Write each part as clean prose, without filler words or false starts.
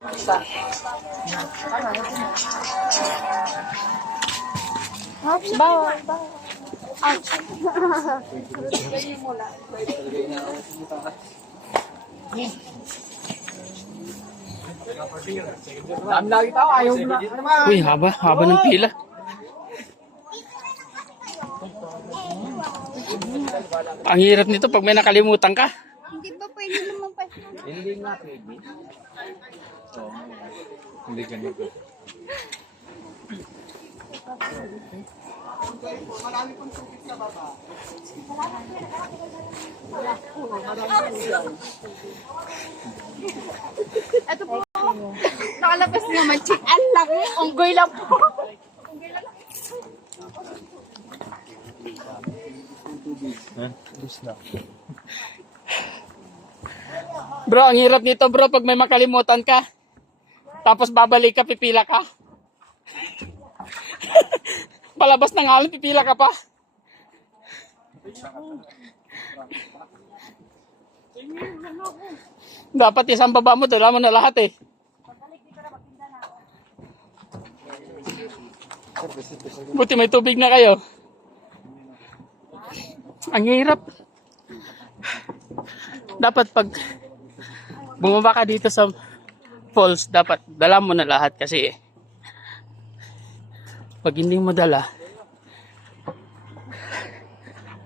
Bawal, bawal. Ouch. Dami lagi tao, ayaw mo na. Uy, haba ng pila. Ang hirap nito pag may nakalimutan ka. Hindi ba pwede naman pa? Hindi nga pwede. Hindi ganito. Marami pong tubig sa baba. Ito po. Nakalabas naman. Ang laki. Unggoy lang po. Bro, ang hirap nito bro pag may makalimutan ka. Tapos babalik ka, pipila ka. Palabas ng alon, pipila ka pa. Dapat isang baba mo, dala mo na lahat eh. Buti may tubig na kayo. Ang hirap. Dapat pag bumaba ka dito sa falls, dapat dala mo na lahat kasi pag hindi mo dala,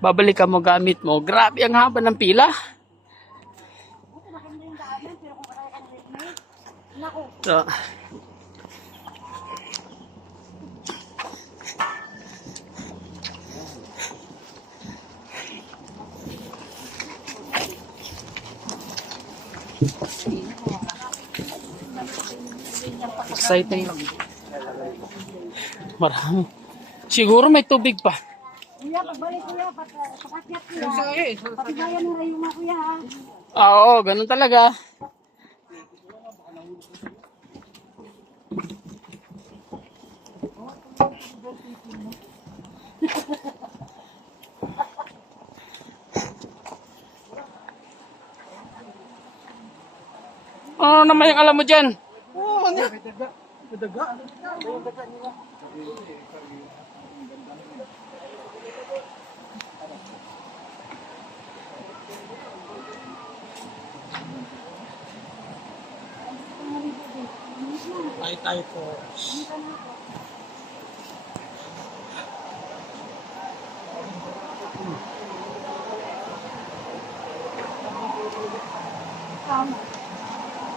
babalik ka mo gamit mo. Grabe ang haba ng pila. So, exciting lang. Marami. Siguro may tubig pa. Kuya, pagbalik kuya. Pakakyat kuya. Patigayan ng rayuma kuya ha. Oo, ganun talaga. Ano naman yung alam mo dyan? Oo, ano? Daga. Tayo po. Tama.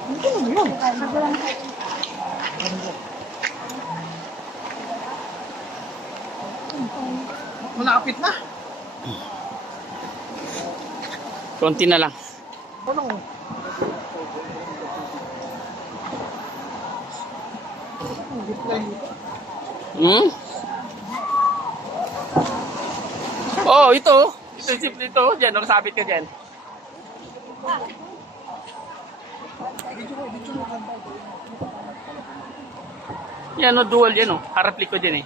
Hindi mo yun. Nagalang tayo. Malapit na. Konti na lang. Ano? Hmm? Oh, ito. Ito yung simple ito. Diyan, nakasabit ka dyan. Yan o, dual yan o. Harap likod yan eh.